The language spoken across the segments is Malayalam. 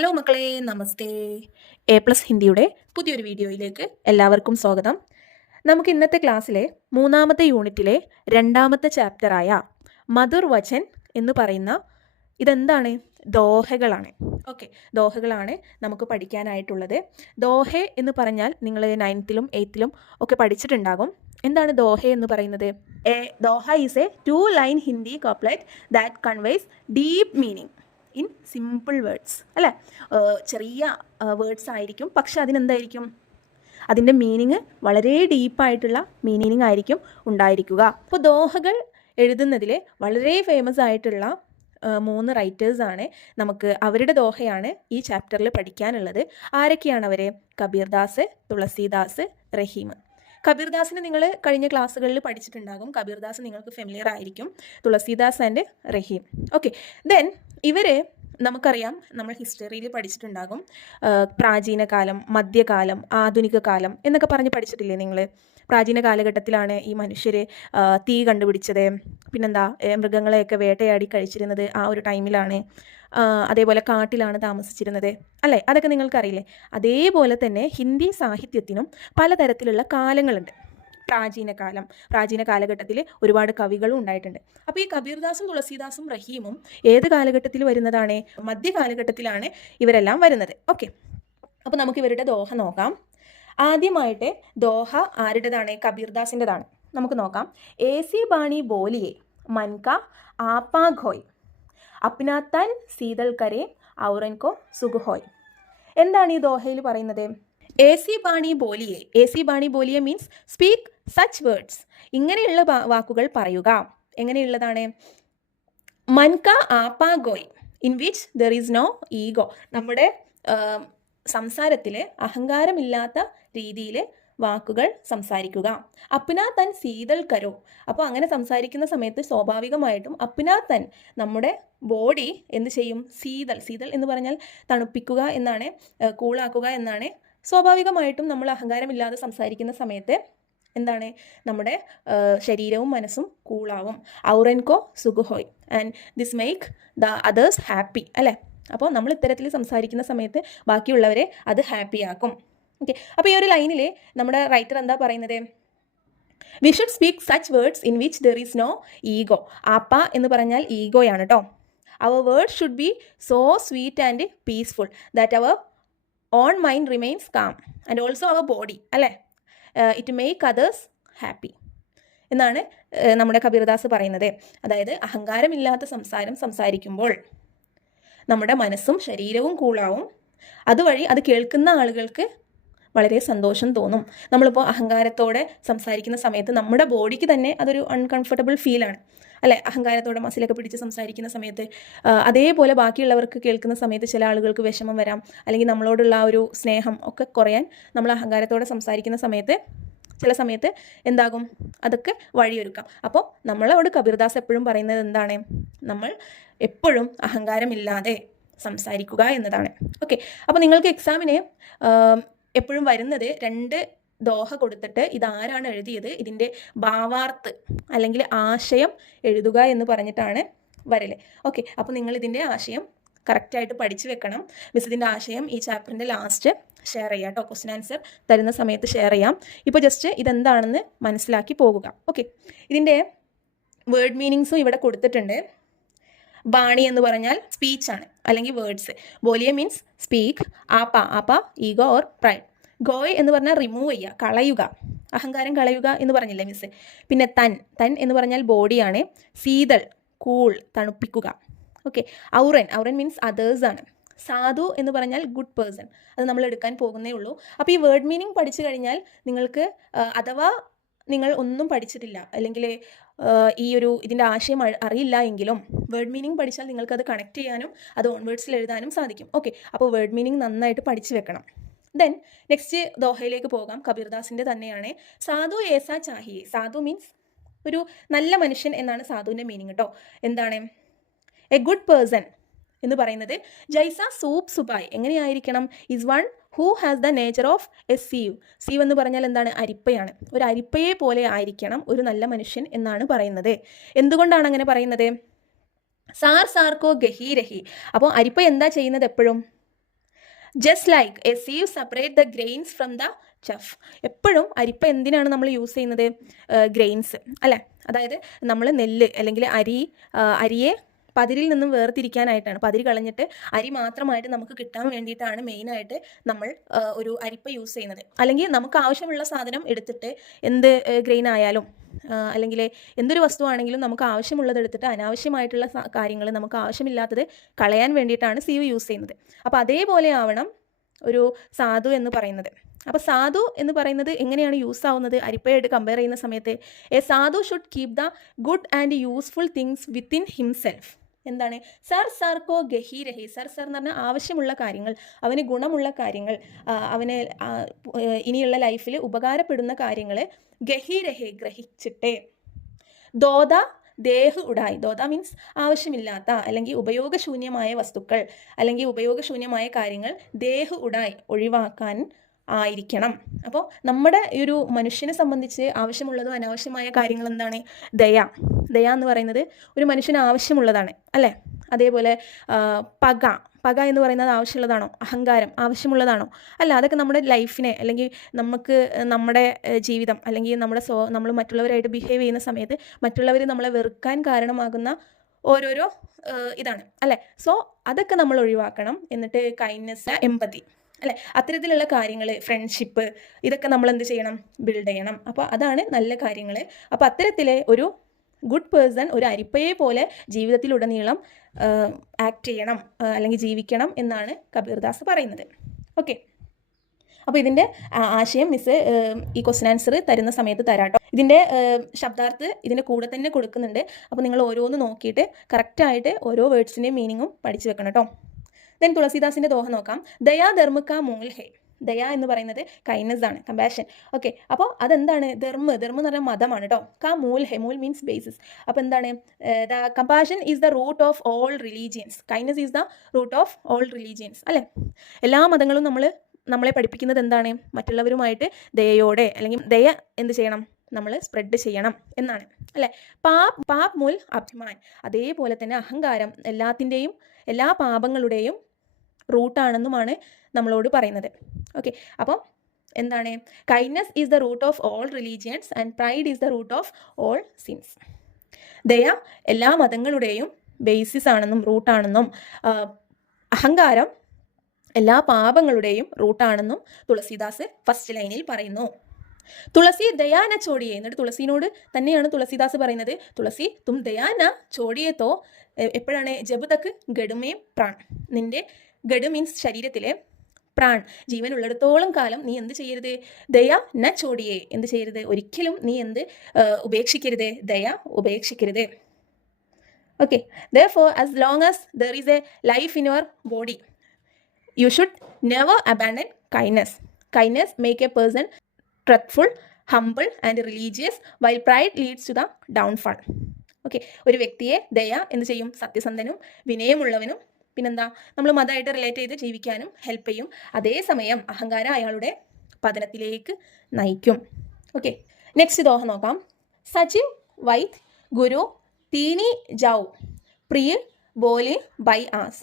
ഹലോ മക്കളെ, നമസ്തേ. A+ ഹിന്ദിയുടെ പുതിയൊരു വീഡിയോയിലേക്ക് എല്ലാവർക്കും സ്വാഗതം. നമുക്ക് ഇന്നത്തെ ക്ലാസ്സിലെ 3ാമത്തെ യൂണിറ്റിലെ 2ാമത്തെ ചാപ്റ്ററായ മധുർ വചൻ എന്ന് പറയുന്ന ഇതെന്താണ്? ദോഹകളാണ്. ഓക്കെ, ദോഹകളാണ് നമുക്ക് പഠിക്കാനായിട്ടുള്ളത്. ദോഹ എന്ന് പറഞ്ഞാൽ നിങ്ങൾ 9th-ലും 8th-ലും ഒക്കെ പഠിച്ചിട്ടുണ്ടാകും. എന്താണ് ദോഹ എന്ന് പറയുന്നത്? Doha is A 2-line Hindi couplet that conveys deep meaning in simple words. അല്ലേ? ചെറിയ വേർഡ്സ് ആയിരിക്കും, പക്ഷെ അതിനെന്തായിരിക്കും? അതിൻ്റെ മീനിങ് വളരെ ഡീപ്പായിട്ടുള്ള മീനിങ് ആയിരിക്കും ഉണ്ടായിരിക്കുക. അപ്പോൾ ദോഹകൾ എഴുതുന്നതിൽ വളരെ ഫേമസ് ആയിട്ടുള്ള 3 റൈറ്റേഴ്സാണ്. നമുക്ക് അവരുടെ ദോഹയാണ് ഈ ചാപ്റ്ററിൽ പഠിക്കാനുള്ളത്. ആരൊക്കെയാണ് അവർ? കബീർദാസ്, തുളസീദാസ്, റഹീം. കബീർദാസിനെ നിങ്ങൾ കഴിഞ്ഞ ക്ലാസ്സുകളിൽ പഠിച്ചിട്ടുണ്ടാകും. കബീർദാസ് നിങ്ങൾക്ക് ഫെമിലിയർ ആയിരിക്കും. Tulsidas and Rahim. Okay, then ഇവർ നമുക്കറിയാം, നമ്മൾ ഹിസ്റ്ററിയിൽ പഠിച്ചിട്ടുണ്ടാകും. പ്രാചീന കാലം, മധ്യകാലം, ആധുനിക കാലം എന്നൊക്കെ പറഞ്ഞ് പഠിച്ചിട്ടില്ലേ നിങ്ങൾ? പ്രാചീന കാലഘട്ടത്തിലാണ് ഈ മനുഷ്യർ തീ കണ്ടുപിടിച്ചത്. പിന്നെന്താ, മൃഗങ്ങളെയൊക്കെ വേട്ടയാടി കഴിച്ചിരുന്നത് ആ ഒരു ടൈമിലാണ്. അതേപോലെ കാട്ടിലാണ് താമസിച്ചിരുന്നത്, അല്ലേ? അതൊക്കെ നിങ്ങൾക്കറിയില്ലേ? അതേപോലെ തന്നെ ഹിന്ദി സാഹിത്യത്തിനും പലതരത്തിലുള്ള കാലങ്ങളുണ്ട്. പ്രാചീന കാലഘട്ടത്തിൽ ഒരുപാട് കവികളും ഉണ്ടായിട്ടുണ്ട്. അപ്പോൾ ഈ കബീർദാസും തുളസീദാസും റഹീമും ഏത് കാലഘട്ടത്തിൽ വരുന്നതാണ്? മധ്യകാലഘട്ടത്തിലാണ് ഇവരെല്ലാം വരുന്നത്. ഓക്കെ, അപ്പോൾ നമുക്ക് ഇവരുടെ ദോഹ നോക്കാം. ആദ്യമായിട്ട് ദോഹ ആരുടേതാണ്? കബീർദാസിൻ്റെതാണ്. നമുക്ക് നോക്കാം. ഏസി ബാണി ബോലിയെ മൻക ആപ്പാ ഘോയ് അപ്നാ തൻ സീതൾ കരെ ഔറൻകോ സുഖോയ്. എന്താണ് ഈ ദോഹയിൽ പറയുന്നത്? ഏസി ബാണി ബോലിയെ മീൻസ് സ്പീക്ക് സച്ച് വേർഡ്സ്. ഇങ്ങനെയുള്ള വാക്കുകൾ പറയുക. എങ്ങനെയുള്ളതാണ്? മൻക ആപ്പാ ഗോയ് in which there is no ego. നമ്മുടെ സംസാരത്തിൽ അഹങ്കാരമില്ലാത്ത രീതിയിൽ വാക്കുകൾ സംസാരിക്കുക. അപ്നാ തൻ സീതൾ കരോ. അപ്പോൾ അങ്ങനെ സംസാരിക്കുന്ന സമയത്ത് സ്വാഭാവികമായിട്ടും അപ്നാ തൻ, നമ്മുടെ ബോഡി എന്ത് ചെയ്യും? സീതൾ എന്ന് പറഞ്ഞാൽ തണുപ്പിക്കുക എന്നാണ്, കൂളാക്കുക എന്നാണ്. സ്വാഭാവികമായിട്ടും നമ്മൾ അഹങ്കാരമില്ലാതെ സംസാരിക്കുന്ന സമയത്ത് എന്താണ്? നമ്മുടെ ശരീരവും മനസ്സും കൂളാവും. ഔറൻകോ സുഖോയ് and this make the others happy, അല്ലേ? അപ്പോൾ നമ്മൾ ഇത്തരത്തിൽ സംസാരിക്കുന്ന സമയത്ത് ബാക്കിയുള്ളവരെ അത് ഹാപ്പിയാക്കും. ഓക്കെ, അപ്പോൾ ഈ ഒരു ലൈനിൽ നമ്മുടെ റൈറ്റർ എന്താ പറയുന്നത്? We should speak such words in which there is no ego. ആപ്പ എന്ന് പറഞ്ഞാൽ ഈഗോയാണ് കേട്ടോ. Our word should be so sweet and peaceful that our own mind remains calm and also our body, അല്ലേ? ഇറ്റ് മേക്ക് അതേഴ്സ് ഹാപ്പി എന്നാണ് നമ്മുടെ കബീർദാസ് പറയുന്നത്. അതായത് അഹങ്കാരമില്ലാത്ത സംസാരിക്കുമ്പോൾ നമ്മുടെ മനസ്സും ശരീരവും കൂളാവും. അതുവഴി അത് കേൾക്കുന്ന ആളുകൾക്ക് വളരെ സന്തോഷം തോന്നും. നമ്മളിപ്പോൾ അഹങ്കാരത്തോടെ സംസാരിക്കുന്ന സമയത്ത് നമ്മുടെ ബോഡിക്ക് തന്നെ അതൊരു അൺകംഫർട്ടബിൾ ഫീലാണ്, അല്ലേ? അഹങ്കാരത്തോടെ മസിലൊക്കെ പിടിച്ച് സംസാരിക്കുന്ന സമയത്ത് അതേപോലെ ബാക്കിയുള്ളവർക്ക് കേൾക്കുന്ന സമയത്ത് ചില ആളുകൾക്ക് വിഷമം വരാം, അല്ലെങ്കിൽ നമ്മളോടുള്ള ആ ഒരു സ്നേഹം ഒക്കെ കുറയാൻ നമ്മൾ അഹങ്കാരത്തോടെ സംസാരിക്കുന്ന സമയത്ത് ചില സമയത്ത് എന്താകും? അതൊക്കെ വഴിയൊരുക്കാം. അപ്പോൾ നമ്മളോട് കബീർദാസ് എപ്പോഴും പറയുന്നത് എന്താണ്? നമ്മൾ എപ്പോഴും അഹങ്കാരമില്ലാതെ സംസാരിക്കുക എന്നതാണ്. ഓക്കെ, അപ്പോൾ നിങ്ങൾക്ക് എക്സാമിന് എപ്പോഴും വരുന്നത് 2 ദോഹ കൊടുത്തിട്ട് ഇതാരാണ് എഴുതിയത്, ഇതിൻ്റെ ഭാവാർത്ഥ് അല്ലെങ്കിൽ ആശയം എഴുതുക എന്ന് പറഞ്ഞിട്ടാണ് വരല്. ഓക്കെ, അപ്പോൾ നിങ്ങൾ ഇതിൻ്റെ ആശയം കറക്റ്റായിട്ട് പഠിച്ചു വെക്കണം. മിസ് ഇതിൻ്റെ ആശയം ഈ ചാപ്റ്ററിൻ്റെ ലാസ്റ്റ് ഷെയർ ചെയ്യാം കേട്ടോ. ക്വസ്റ്റ്യൻ ആൻസർ തരുന്ന സമയത്ത് ഷെയർ ചെയ്യാം. ഇപ്പോൾ ജസ്റ്റ് ഇതെന്താണെന്ന് മനസ്സിലാക്കി പോകുക. ഓക്കെ, ഇതിൻ്റെ വേർഡ് മീനിങ്സും ഇവിടെ കൊടുത്തിട്ടുണ്ട്. ബാണി എന്ന് പറഞ്ഞാൽ സ്പീച്ചാണ് അല്ലെങ്കിൽ വേർഡ്സ്. ബോലിയ മീൻസ് സ്പീക്ക്. ആപ്പ ഈഗോ ഓർ പ്രൈഡ്. ഗോയ് എന്ന് പറഞ്ഞാൽ റിമൂവ് ചെയ്യുക, കളയുക, അഹങ്കാരം കളയുക എന്ന് പറഞ്ഞില്ലേ മിസ്? പിന്നെ തൻ എന്ന് പറഞ്ഞാൽ ബോഡിയാണ്. സീതൾ കൂൾ, തണുപ്പിക്കുക. ഓക്കെ, ഔറൻ മീൻസ് അതേഴ്സ് ആണ്. സാധു എന്ന് പറഞ്ഞാൽ ഗുഡ് പേഴ്സൺ. അത് നമ്മൾ എടുക്കാൻ പോകുന്നേ ഉള്ളൂ. അപ്പോൾ ഈ വേർഡ് മീനിങ് പഠിച്ചു കഴിഞ്ഞാൽ നിങ്ങൾക്ക് അഥവാ നിങ്ങൾ ഒന്നും പഠിച്ചിട്ടില്ല അല്ലെങ്കിൽ ഇതിൻ്റെ ആശയം അറിയില്ല എങ്കിലും വേർഡ് മീനിങ് പഠിച്ചാൽ നിങ്ങൾക്കത് കണക്ട് ചെയ്യാനും അത് ഓൺ വേർഡ്സിൽ എഴുതാനും സാധിക്കും. ഓക്കെ, അപ്പോൾ വേർഡ് മീനിങ് നന്നായിട്ട് പഠിച്ചു വെക്കണം. ദെൻ നെക്സ്റ്റ് ദോഹയിലേക്ക് പോകാം. കബീർദാസിൻ്റെ തന്നെയാണ്. സാധു ഏസാ ചാഹിയെ. സാധു മീൻസ് ഒരു നല്ല മനുഷ്യൻ എന്നാണ് സാധുവിൻ്റെ മീനിങ് കേട്ടോ. എന്താണ്? എ ഗുഡ് പേഴ്സൺ എന്ന് പറയുന്നത് ജൈസ സൂപ്പ് സുബായ് എങ്ങനെയായിരിക്കണം? Is one who has the nature of A sieve എന്ന് പറഞ്ഞാൽ എന്താണ്? അരിപ്പയാണ്. ഒരു അരിപ്പയെ പോലെ ആയിരിക്കണം ഒരു നല്ല മനുഷ്യൻ എന്നാണ് പറയുന്നത്. എന്തുകൊണ്ടാണ് അങ്ങനെ പറയുന്നത്? സാർക്കോ ഗഹീരഹി. അപ്പോൾ അരിപ്പ എന്താ ചെയ്യുന്നത്? എപ്പോഴും just like a sieve separate the grains from the chaff. എപ്പോഴും അരിപ്പ എന്തിനാണ് നമ്മൾ യൂസ് ചെയ്യുന്നത്? ഗ്രെയിൻസ് അല്ലേ, അതായത് നമ്മൾ നെല്ല് അല്ലെങ്കിൽ അരിയെ പതിരിൽ നിന്നും വേർതിരിക്കാനായിട്ടാണ്. പതിര് കളഞ്ഞിട്ട് അരി മാത്രമായിട്ട് നമുക്ക് കിട്ടാൻ വേണ്ടിയിട്ടാണ് മെയിനായിട്ട് നമ്മൾ ഒരു അരിപ്പ യൂസ് ചെയ്യുന്നത്. അല്ലെങ്കിൽ നമുക്ക് ആവശ്യമുള്ള സാധനം എടുത്തിട്ട് എന്ത് ഗ്രെയിൻ ആയാലും അല്ലെങ്കിൽ എന്തൊരു വസ്തുവാണെങ്കിലും നമുക്ക് ആവശ്യമുള്ളത് എടുത്തിട്ട് അനാവശ്യമായിട്ടുള്ള കാര്യങ്ങൾ, നമുക്ക് ആവശ്യമില്ലാത്തത് കളയാൻ വേണ്ടിയിട്ടാണ് സീവ് യൂസ് ചെയ്യുന്നത്. അപ്പോൾ അതേപോലെ ആവണം ഒരു സാധു എന്ന് പറയുന്നത്. അപ്പോൾ സാധു എന്ന് പറയുന്നത് എങ്ങനെയാണ് യൂസ് ആവുന്നത് അരിപ്പയായിട്ട് കമ്പയർ ചെയ്യുന്ന സമയത്ത്? എ സാധു should keep the good and useful things within himself. എന്താണ്? സർ കോ ഗഹി രഹേ. സർ എന്ന് പറഞ്ഞാൽ ആവശ്യമുള്ള കാര്യങ്ങൾ, അവന് ഗുണമുള്ള കാര്യങ്ങൾ, അവന് ഇനിയുള്ള ലൈഫിൽ ഉപകാരപ്പെടുന്ന കാര്യങ്ങൾ ഗഹി രഹേ ഗ്രഹിച്ചിട്ട്. ദോദ ദേഹ് ഉടായി. ദോദ മീൻസ് ആവശ്യമില്ലാത്ത അല്ലെങ്കിൽ ഉപയോഗശൂന്യമായ വസ്തുക്കൾ അല്ലെങ്കിൽ ഉപയോഗശൂന്യമായ കാര്യങ്ങൾ ദേഹ് ഉടായി ഒഴിവാക്കാൻ ആയിരിക്കണം. അപ്പോൾ നമ്മുടെ ഒരു മനുഷ്യനെ സംബന്ധിച്ച് ആവശ്യമുള്ളതോ അനാവശ്യമായ കാര്യങ്ങൾ എന്താണ്? ദയ എന്ന് പറയുന്നത് ഒരു മനുഷ്യന് ആവശ്യമുള്ളതാണ് അല്ലേ. അതേപോലെ പക എന്ന് പറയുന്നത് ആവശ്യമുള്ളതാണോ? അഹങ്കാരം ആവശ്യമുള്ളതാണോ? അല്ല, അതൊക്കെ നമ്മുടെ ലൈഫിനെ അല്ലെങ്കിൽ നമുക്ക് നമ്മുടെ ജീവിതം അല്ലെങ്കിൽ നമ്മൾ മറ്റുള്ളവരായിട്ട് ബിഹേവ് ചെയ്യുന്ന സമയത്ത് മറ്റുള്ളവർ നമ്മളെ വെറുക്കാൻ കാരണമാകുന്ന ഓരോരോ ഇതാണ് അല്ലേ. സോ അതൊക്കെ നമ്മൾ ഒഴിവാക്കണം. എന്നിട്ട് കൈൻഡ്നെസ്, എമ്പതി അല്ലേ, അത്തരത്തിലുള്ള കാര്യങ്ങൾ, ഫ്രണ്ട്ഷിപ്പ്, ഇതൊക്കെ നമ്മൾ എന്ത് ചെയ്യണം? ബിൽഡ് ചെയ്യണം. അപ്പോൾ അതാണ് നല്ല കാര്യങ്ങൾ. അപ്പോൾ അത്തരത്തിലെ ഒരു ഗുഡ് പേഴ്സൺ ഒരു അരിപ്പയെ പോലെ ജീവിതത്തിലുടനീളം ആക്ട് ചെയ്യണം അല്ലെങ്കിൽ ജീവിക്കണം എന്നാണ് കബീർദാസ് പറയുന്നത്. ഓക്കെ, അപ്പോൾ ഇതിൻ്റെ ആശയം മിസ് ഈ ക്വസ്റ്റ്യൻ ആൻസർ തരുന്ന സമയത്ത് തരാട്ടോ. ഇതിൻ്റെ ശബ്ദാർത്ഥ് ഇതിൻ്റെ കൂടെ തന്നെ കൊടുക്കുന്നുണ്ട്. അപ്പോൾ നിങ്ങൾ ഓരോന്ന് നോക്കിയിട്ട് കറക്റ്റായിട്ട് ഓരോ വേർഡ്സിൻ്റെയും മീനിങ്ങും പഠിച്ചു വെക്കണം കേട്ടോ. ദെൻ തുളസീദാസിൻ്റെ ദോഹ നോക്കാം. ദയാ ധർമ്മ കാ മൂൽ ഹേ. ദയ എന്ന് പറയുന്നത് കൈൻഡ്നെസ് ആണ്, കമ്പാഷൻ. ഓക്കെ, അപ്പോൾ അതെന്താണ്? ധർമ്മ എന്ന് പറഞ്ഞാൽ മതമാണ് കേട്ടോ. കാ മൂൽ ഹേ, മൂൽ മീൻസ് ബേസിസ്. അപ്പോൾ എന്താണ്? The compassion is the root of all religions. Kindness is the root of all religions അല്ലേ. എല്ലാ മതങ്ങളും നമ്മളെ പഠിപ്പിക്കുന്നത് എന്താണ്? മറ്റുള്ളവരുമായിട്ട് ദയയോടെ അല്ലെങ്കിൽ ദയ എന്ത് ചെയ്യണം? നമ്മൾ സ്പ്രെഡ് ചെയ്യണം എന്നാണ് അല്ലേ. പാപ് മൂൽ അഭിമാൻ. അതേപോലെ തന്നെ അഹങ്കാരം എല്ലാ പാപങ്ങളുടെയും റൂട്ടാണെന്നുമാണ് നമ്മളോട് പറയുന്നത്. ഓക്കെ, അപ്പോൾ എന്താണ്? Kindness is the root of all religions and pride is the root of all sins. ദയ എല്ലാ മതങ്ങളുടെയും ബേസിസ് ആണെന്നും റൂട്ടാണെന്നും അഹങ്കാരം എല്ലാ പാപങ്ങളുടെയും റൂട്ടാണെന്നും തുളസീദാസ് ഫസ്റ്റ് ലൈനിൽ പറയുന്നു. തുളസി ദയാന ചോടിയെ. എന്നിട്ട് തുളസിനോട് തന്നെയാണ് തുളസീദാസ് പറയുന്നത്, തുളസി തും ദയാന ചോടിയെ തോ. എപ്പോഴാണ്? ജബ് തക്ക് ഗഡുമേ പ്രാൺ. നിന്റെ ഗഡ് മീൻസ് ശരീരത്തിലെ പ്രാൺ, ജീവൻ ഉള്ളിടത്തോളം കാലം നീ എന്ത് ചെയ്യരുത്? ദയ ന ചോടിയേ. എന്ത് ചെയ്യരുത്? ഒരിക്കലും നീ ഉപേക്ഷിക്കരുത്, ദയ ഉപേക്ഷിക്കരുത്. Okay, therefore as long as there is a life in your body you should never abandon kindness. Kindness make a person truthful, humble and religious, while pride leads to the downfall. Okay, ഒരു വ്യക്തിയെ ദയ എന്ത് ചെയ്യും? സത്യസന്ധനും വിനയമുള്ളവനും പിന്നെന്താ നമ്മൾ മതമായിട്ട് റിലേറ്റ് ചെയ്ത് ജീവിക്കാനും ഹെൽപ്പ് ചെയ്യും. അതേസമയം അഹങ്കാരം അയാളുടെ പതനത്തിലേക്ക് നയിക്കും. ഓക്കെ, നെക്സ്റ്റ് ദോഹ നോക്കാം. സജീവ് വൈദ് ഗുരു തീനി ജാവ് പ്രിയ ബോലെ ബൈ ആസ്.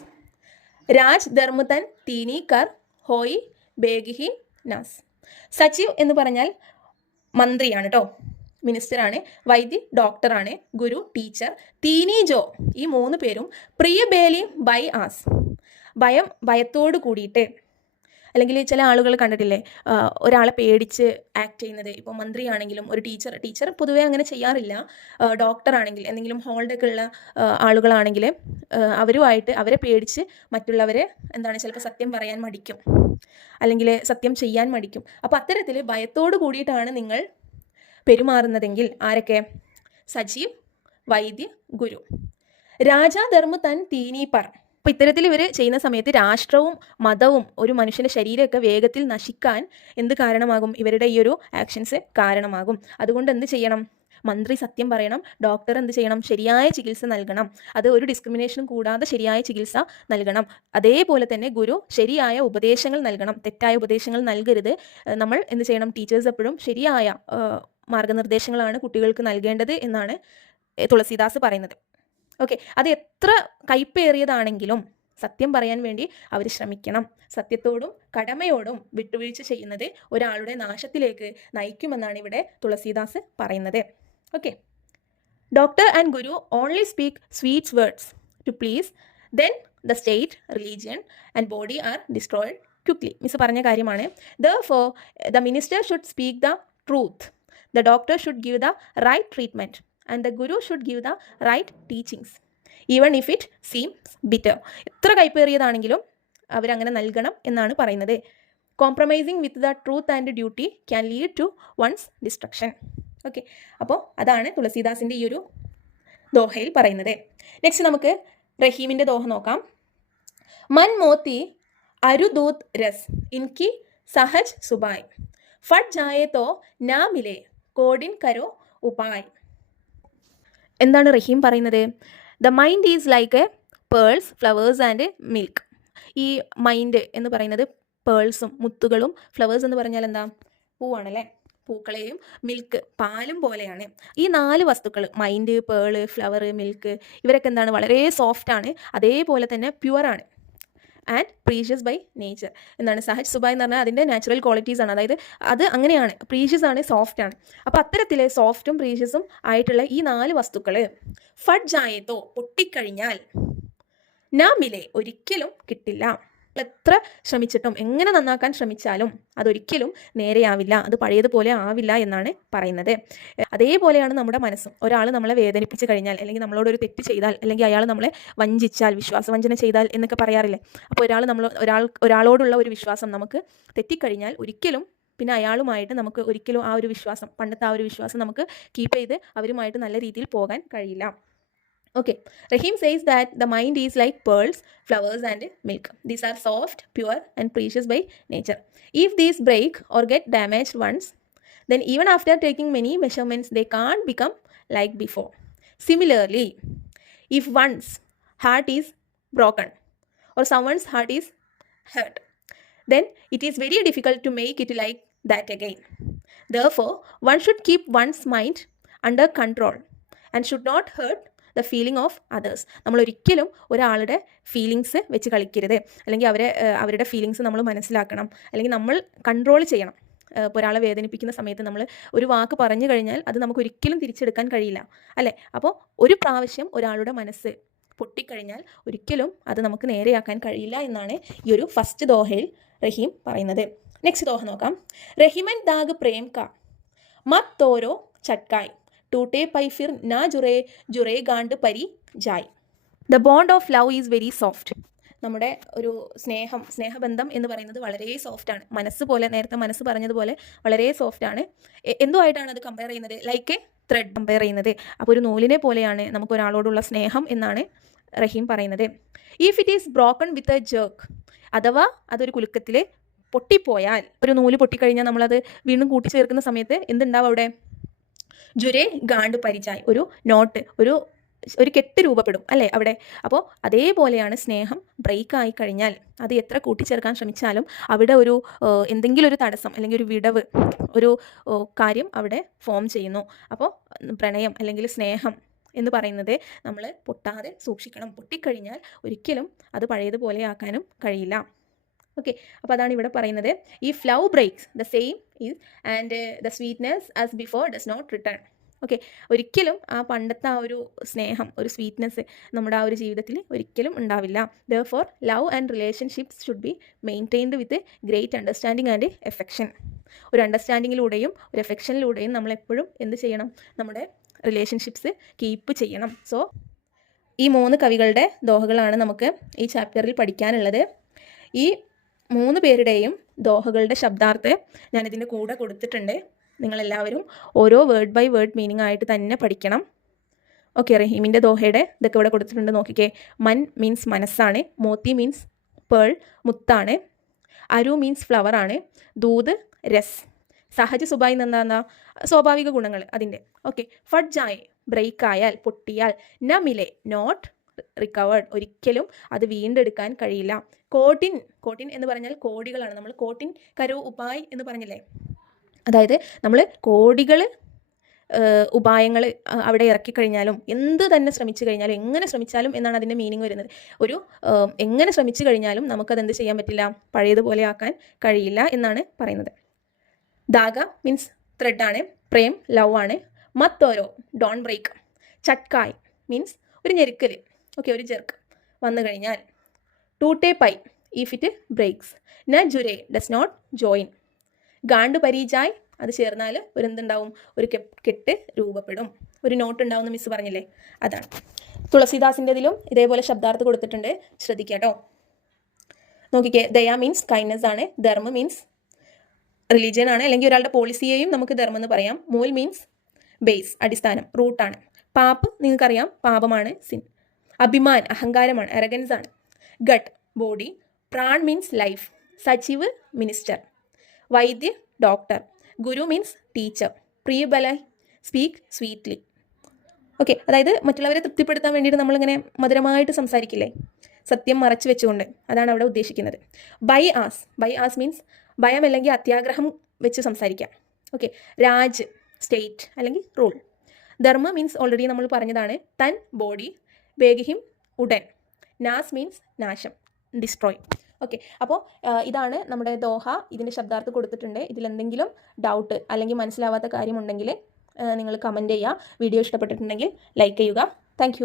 രാജ് ധർമ്മതൻ തീനി കർ ഹോയ് ബേഗിഹി നാസ്. സജീവ് എന്ന് പറഞ്ഞാൽ മന്ത്രിയാണ് കേട്ടോ, മിനിസ്റ്ററാണ്. വൈദ്യ ഡോക്ടറാണ്. ഗുരു ടീച്ചർ. തീനി ജോ ഈ 3 പേരും പ്രിയ ബേലി ബൈ ആസ് ഭയത്തോട് കൂടിയിട്ട്. അല്ലെങ്കിൽ ചില ആളുകൾ കണ്ടിട്ടില്ലേ ഒരാളെ പേടിച്ച് ആക്ട് ചെയ്യുന്നത്. ഇപ്പോൾ മന്ത്രിയാണെങ്കിലും ഒരു ടീച്ചർ പൊതുവേ അങ്ങനെ ചെയ്യാറില്ല. ഡോക്ടറാണെങ്കിൽ എന്തെങ്കിലും ഹോൾഡൊക്കെ ഉള്ള ആളുകളാണെങ്കിൽ അവരെ പേടിച്ച് മറ്റുള്ളവരെ ചിലപ്പോൾ സത്യം പറയാൻ മടിക്കും അല്ലെങ്കിൽ സത്യം ചെയ്യാൻ മടിക്കും. അപ്പോൾ അത്തരത്തിൽ ഭയത്തോട് കൂടിയിട്ടാണ് നിങ്ങൾ പെരുമാറുന്നതെങ്കിൽ ആരൊക്കെ? സജീവ്, വൈദ്യ, ഗുരു. രാജാ ധർമ്മ തൻ തീനി പർ. അപ്പോൾ ഇത്തരത്തിൽ ഇവർ ചെയ്യുന്ന സമയത്ത് രാഷ്ട്രവും മതവും ഒരു മനുഷ്യൻ്റെ ശരീരമൊക്കെ വേഗത്തിൽ നശിക്കാൻ എന്ത് കാരണമാകും? ഇവരുടെ ഈ ഒരു ആക്ഷൻസ് കാരണമാകും. അതുകൊണ്ട് എന്ത് ചെയ്യണം? മന്ത്രി സത്യം പറയണം, ഡോക്ടർ എന്ത് ചെയ്യണം? ശരിയായ ചികിത്സ നൽകണം. അത് ഒരു ഡിസ്ക്രിമിനേഷനും കൂടാതെ ശരിയായ ചികിത്സ നൽകണം. അതേപോലെ തന്നെ ഗുരു ശരിയായ ഉപദേശങ്ങൾ നൽകണം, തെറ്റായ ഉപദേശങ്ങൾ നൽകരുത്. നമ്മൾ എന്ത് ചെയ്യണം? ടീച്ചേഴ്സ് എപ്പോഴും ശരിയായ മാർഗനിർദ്ദേശങ്ങളാണ് കുട്ടികൾക്ക് നൽകേണ്ടത് എന്നാണ് തുളസീദാസ് പറയുന്നത്. ഓക്കെ, അത് എത്ര കയ്പേറിയതാണെങ്കിലും സത്യം പറയാൻ വേണ്ടി അവർ ശ്രമിക്കണം. സത്യത്തോടും കടമയോടും വിട്ടുവീഴ്ച ചെയ്യുന്നത് ഒരാളുടെ നാശത്തിലേക്ക് നയിക്കുമെന്നാണ് ഇവിടെ തുളസീദാസ് പറയുന്നത്. Okay, doctor and guru only speak sweets words to please, then the state, religion and body are destroyed quickly. Miss പറഞ്ഞ കാര്യമാണ്. Therefore, the minister should speak the truth, the doctor should give the right treatment, and the guru should give the right teachings, even if it seems bitter. എത്ര കൈപ്പേറിയതാണെങ്കിലും അവരങ്ങനെ നൽകണം എന്നാണ് പറയുന്നത്. Compromising with the truth and duty can lead to one's destruction. Okay, അപ്പോൾ അതാണ് തുളസീദാസിൻ്റെ ഈ ഒരു ദോഹയിൽ പറയുന്നത്. നെക്സ്റ്റ് നമുക്ക് റഹീമിൻ്റെ ദോഹ നോക്കാം. മൻ മോത്തി അരുദൂത് രസ് ഇൻകി സഹജ് സുബായ്, ഫട്ട് ജായേ തോ നാ മിലേ കോഡിൻ കരോ ഉപായ്. എന്താണ് റഹീം പറയുന്നത്? The mind is like A pearls, flowers and milk. ഈ മൈൻഡ് എന്ന് പറയുന്നത് പേൾസും മുത്തുകളും, ഫ്ലവേഴ്സ് എന്ന് പറഞ്ഞാൽ എന്താ, പൂവാണല്ലേ, പൂക്കളെയും മിൽക്ക് പാലും പോലെയാണ്. ഈ 4 വസ്തുക്കൾ, മൈൻഡ്, പേള്, ഫ്ലവർ, മിൽക്ക്, ഇവരൊക്കെ എന്താണ്, വളരെ സോഫ്റ്റ് ആണ്, അതേപോലെ തന്നെ പ്യുവറാണ് ആൻഡ് പ്രീഷ്യസ് ബൈ നേച്ചർ. എന്താണ് സഹജ് സുബായ് എന്ന് പറഞ്ഞാൽ അതിൻ്റെ നാച്ചുറൽ ക്വാളിറ്റീസ് ആണ്, അതായത് അത് അങ്ങനെയാണ്, പ്രീഷ്യസ് ആണ്, സോഫ്റ്റ് ആണ്. അപ്പോൾ അത്തരത്തിൽ സോഫ്റ്റും പ്രീഷ്യസും ആയിട്ടുള്ള ഈ 4 വസ്തുക്കൾ ഫട്ട് ജായേത്തോ പൊട്ടിക്കഴിഞ്ഞാൽ നാ മിലേ ഒരിക്കലും കിട്ടില്ല. എത്ര ശ്രമിച്ചിട്ടും എങ്ങനെ നന്നാക്കാൻ ശ്രമിച്ചാലും അതൊരിക്കലും നേരെയാവില്ല, അത് പഴയതുപോലെ ആവില്ല എന്നാണ് പറയുന്നത്. അതേപോലെയാണ് നമ്മുടെ മനസ്സും. ഒരാൾ നമ്മളെ വേദനിപ്പിച്ച് കഴിഞ്ഞാൽ, അല്ലെങ്കിൽ നമ്മളോടൊരു തെറ്റ് ചെയ്താൽ, അല്ലെങ്കിൽ അയാൾ നമ്മളെ വഞ്ചിച്ചാൽ, വിശ്വാസവഞ്ചന ചെയ്താൽ എന്നൊക്കെ പറയാറില്ലേ. അപ്പോൾ ഒരാളോടുള്ള ഒരു വിശ്വാസം നമുക്ക് തെറ്റിക്കഴിഞ്ഞാൽ ഒരിക്കലും പിന്നെ അയാളുമായിട്ട് നമുക്ക് ഒരിക്കലും ആ ഒരു വിശ്വാസം, പണ്ടത്തെ ആ ഒരു വിശ്വാസം നമുക്ക് കീപ്പ് ചെയ്ത് അവരുമായിട്ട് നല്ല രീതിയിൽ പോകാൻ കഴിയില്ല. Okay, Rahim says that the mind is like pearls, flowers and milk. These are soft, pure and precious by nature. If these break or get damaged once, then even after taking many measurements, they can't become like before. Similarly, if one's heart is broken or someone's heart is hurt, then it is very difficult to make it like that again. Therefore, one should keep one's mind under control and should not hurt the feeling of others. നമ്മൾ ഒരിക്കലും ഒരാളുടെ ഫീലിങ്സ് വെച്ച് കളിക്കരുത്, അല്ലെങ്കിൽ അവരുടെ ഫീലിങ്സ് നമ്മൾ മനസ്സിലാക്കണം, അല്ലെങ്കിൽ നമ്മൾ കൺട്രോൾ ചെയ്യണം. ഇപ്പോൾ ഒരാളെ വേദനിപ്പിക്കുന്ന സമയത്ത് നമ്മൾ ഒരു വാക്ക് പറഞ്ഞു കഴിഞ്ഞാൽ അത് നമുക്ക് ഒരിക്കലും തിരിച്ചെടുക്കാൻ കഴിയില്ല, അല്ലേ? അപ്പോൾ ഒരു പ്രാവശ്യം ഒരാളുടെ മനസ്സ് പൊട്ടിക്കഴിഞ്ഞാൽ ഒരിക്കലും അത് നമുക്ക് നേരെയാക്കാൻ കഴിയില്ല എന്നാണ് ഈ ഒരു ഫസ്റ്റ് ദോഹയിൽ റഹീം പറയുന്നത്. നെക്സ്റ്റ് ദോഹ നോക്കാം. റഹിമൻ ദാഗ് പ്രേം കാ മത് തോരോ ചട്കായ്, ടൂട്ടേ പൈ ഫിർ നാ ജുറേ ഗാണ്ട് പരി ജായ്. The bond of love is very soft. നമ്മുടെ ഒരു സ്നേഹബന്ധം എന്ന് പറയുന്നത് വളരെ സോഫ്റ്റാണ്. മനസ്സ് പോലെ, നേരത്തെ മനസ്സ് പറഞ്ഞതുപോലെ വളരെ സോഫ്റ്റാണ്. എന്തുമായിട്ടാണ് അത് കമ്പയർ ചെയ്യുന്നത്? ലൈക്ക് എ ത്രെഡ് കമ്പയർ ചെയ്യുന്നത്. അപ്പോൾ ഒരു നൂലിനെ പോലെയാണ് നമുക്ക് ഒരാളോടുള്ള സ്നേഹം എന്നാണ് റഹീം പറയുന്നത്. If it is broken with a jerk, അഥവാ അതൊരു കുലുക്കത്തിൽ പൊട്ടിപ്പോയാൽ, ഒരു നൂല് പൊട്ടിക്കഴിഞ്ഞാൽ നമ്മളത് വീണ്ടും കൂട്ടിച്ചേർക്കുന്ന സമയത്ത് എന്തുണ്ടാവും അവിടെ? ജുരേ ഗാണ്ട് പരിചായ്, ഒരു നോട്ട്, ഒരു കെട്ട് രൂപപ്പെടും, അല്ലേ അവിടെ? അപ്പോൾ അതേപോലെയാണ് സ്നേഹം ബ്രേക്ക് ആയി കഴിഞ്ഞാൽ അത് എത്ര കൂട്ടിച്ചേർക്കാൻ ശ്രമിച്ചാലും അവിടെ എന്തെങ്കിലും ഒരു തടസ്സം, അല്ലെങ്കിൽ ഒരു വിടവ്, ഒരു കാര്യം അവിടെ ഫോം ചെയ്യുന്നു. അപ്പോൾ പ്രണയം അല്ലെങ്കിൽ സ്നേഹം എന്ന് പറയുന്നത് നമ്മൾ പൊട്ടാതെ സൂക്ഷിക്കണം. പൊട്ടിക്കഴിഞ്ഞാൽ ഒരിക്കലും അത് പഴയതുപോലെ ആക്കാനും കഴിയില്ല. ഓക്കെ, അപ്പോൾ അതാണ് ഇവിടെ പറയുന്നത്. ഈ love breaks the same ease and the sweetness as before does not return. Okay, ഒരിക്കലും ആ പണ്ടത്തെ ആ ഒരു സ്നേഹം, ഒരു സ്വീറ്റ്നെസ് നമ്മുടെ ആ ഒരു ജീവിതത്തിൽ ഒരിക്കലും ഉണ്ടാവില്ല. Therefore love and relationships should be maintained with great understanding and affection. ഒരു അണ്ടർസ്റ്റാൻഡിങ്ങിലൂടെയും ഒരു എഫെക്ഷനിലൂടെയും നമ്മളെപ്പോഴും എന്ത് ചെയ്യണം? നമ്മുടെ റിലേഷൻഷിപ്സ് കീപ്പ് ചെയ്യണം. സോ ഈ 3 കവികളുടെ ദോഹകളാണ് നമുക്ക് ഈ ചാപ്റ്ററിൽ പഠിക്കാനുള്ളത്. ഈ 3 പേരുടെയും ദോഹകളുടെ ശബ്ദാർത്ഥം ഞാനിതിൻ്റെ കൂടെ കൊടുത്തിട്ടുണ്ട്. നിങ്ങളെല്ലാവരും ഓരോ വേർഡ് ബൈ വേർഡ് മീനിങ് ആയിട്ട് തന്നെ പഠിക്കണം. ഓക്കെ, റഹീമിൻ്റെ ദോഹയുടെ ഇതൊക്കെ ഇവിടെ കൊടുത്തിട്ടുണ്ട്, നോക്കിക്കേ. മൻ മീൻസ് മനസ്സാണ്, മോത്തി മീൻസ് പേൾ മുത്താണ്, അരു മീൻസ് ഫ്ലവർ ആണ്, ദൂത് രസ്, സഹജ് സുബായ് എന്താ സ്വാഭാവിക ഗുണങ്ങൾ അതിൻ്റെ. ഓക്കെ, ഫട്ട് ജായ് ബ്രേക്ക് ആയാൽ, പൊട്ടിയാൽ, ന മിലെ നോട്ട് റിക്കവേർഡ് ഒരിക്കലും അത് വീണ്ടെടുക്കാൻ കഴിയില്ല. കോട്ടിൻ എന്ന് പറഞ്ഞാൽ കോടികളാണ്. നമ്മൾ കോട്ടിൻ കരോ ഉപായ് എന്ന് പറഞ്ഞില്ലേ, അതായത് നമ്മൾ കോടികൾ ഉപായങ്ങൾ അവിടെ ഇറക്കിക്കഴിഞ്ഞാലും എന്ത് തന്നെ ശ്രമിച്ചു കഴിഞ്ഞാലും എങ്ങനെ ശ്രമിച്ചാലും എന്നാണ് അതിൻ്റെ മീനിങ് വരുന്നത്. എങ്ങനെ ശ്രമിച്ചു കഴിഞ്ഞാലും നമുക്കതെന്ത് ചെയ്യാൻ പറ്റില്ല, പഴയതുപോലെ ആക്കാൻ കഴിയില്ല എന്നാണ് പറയുന്നത്. ധാഗ മീൻസ് ത്രെഡാണ്. പ്രേം ലവ് ആണ്. മത്തോരോ ഡോൺ ബ്രേക്ക്. ചട്കായ് മീൻസ് ഒരു ഞെരുക്കൽ, ഓക്കെ, ഒരു ജെർക്ക് വന്നു കഴിഞ്ഞാൽ. ടൂട്ടേ പൈ ഇഫ് ഇറ്റ് ബ്രേക്സ്. ന ജുരേ ഡസ് നോട്ട് ജോയിൻ. ഗാണ്ട് പരീജായ് അത് ചേർന്നാൽ എന്തുണ്ടാവും, ഒരു കെട്ട് രൂപപ്പെടും, ഒരു നോട്ട് ഉണ്ടാവും എന്ന് മിസ് പറഞ്ഞില്ലേ, അതാണ്. തുളസീദാസിൻ്റെതിലും ഇതേപോലെ ശബ്ദാർത്ഥം കൊടുത്തിട്ടുണ്ട്, ശ്രദ്ധിക്കുക കേട്ടോ. നോക്കിക്കേ, ദയ മീൻസ് കൈൻഡ്നസ് ആണ്. ധർമ്മ മീൻസ് റിലീജിയൻ ആണ്, അല്ലെങ്കിൽ ഒരാളുടെ പോളിസിയെയും നമുക്ക് ധർമ്മം എന്ന് പറയാം. മൂൽ മീൻസ് ബേസ്, അടിസ്ഥാനം, റൂട്ടാണ്. പാപ്പ് നിങ്ങൾക്കറിയാം, പാപമാണ്, സിൻ. അഭിമാൻ അഹങ്കാരമാണ്, അരഗൻസ് ആണ്. ഗട്ട് ബോഡി. പ്രാൺ മീൻസ് ലൈഫ്. സച്ചിവ് മിനിസ്റ്റർ. വൈദ്യ ഡോക്ടർ. ഗുരു മീൻസ് ടീച്ചർ. പ്രിയബലായ് സ്പീക്ക് സ്വീറ്റ്ലി. ഓക്കെ, അതായത് മറ്റുള്ളവരെ തൃപ്തിപ്പെടുത്താൻ വേണ്ടിയിട്ട് നമ്മളിങ്ങനെ മധുരമായിട്ട് സംസാരിക്കില്ലേ, സത്യം മറച്ചു വെച്ചുകൊണ്ട്, അതാണ് അവിടെ ഉദ്ദേശിക്കുന്നത്. ബൈ ആസ് മീൻസ് ഭയം അല്ലെങ്കിൽ അത്യാഗ്രഹം വെച്ച് സംസാരിക്കാം. ഓക്കെ, രാജ് സ്റ്റേറ്റ് അല്ലെങ്കിൽ റൂൾ. ധർമ്മ മീൻസ് ഓൾറെഡി നമ്മൾ പറഞ്ഞതാണ്, തൻ ബോഡി. ബേഗിഹിം ഉടൻ. നാസ് മീൻസ് നാശം, ഡിസ്ട്രോയ്. ഓക്കെ, അപ്പോൾ ഇതാണ് നമ്മുടെ ദോഹ. ഇതിൻ്റെ ശബ്ദാർത്ഥം കൊടുത്തിട്ടുണ്ട്. ഇതിലെന്തെങ്കിലും ഡൗട്ട് അല്ലെങ്കിൽ മനസ്സിലാവാത്ത കാര്യമുണ്ടെങ്കിൽ നിങ്ങൾ കമൻറ്റ് ചെയ്യുക. വീഡിയോ ഇഷ്ടപ്പെട്ടിട്ടുണ്ടെങ്കിൽ ലൈക്ക് ചെയ്യുക. താങ്ക്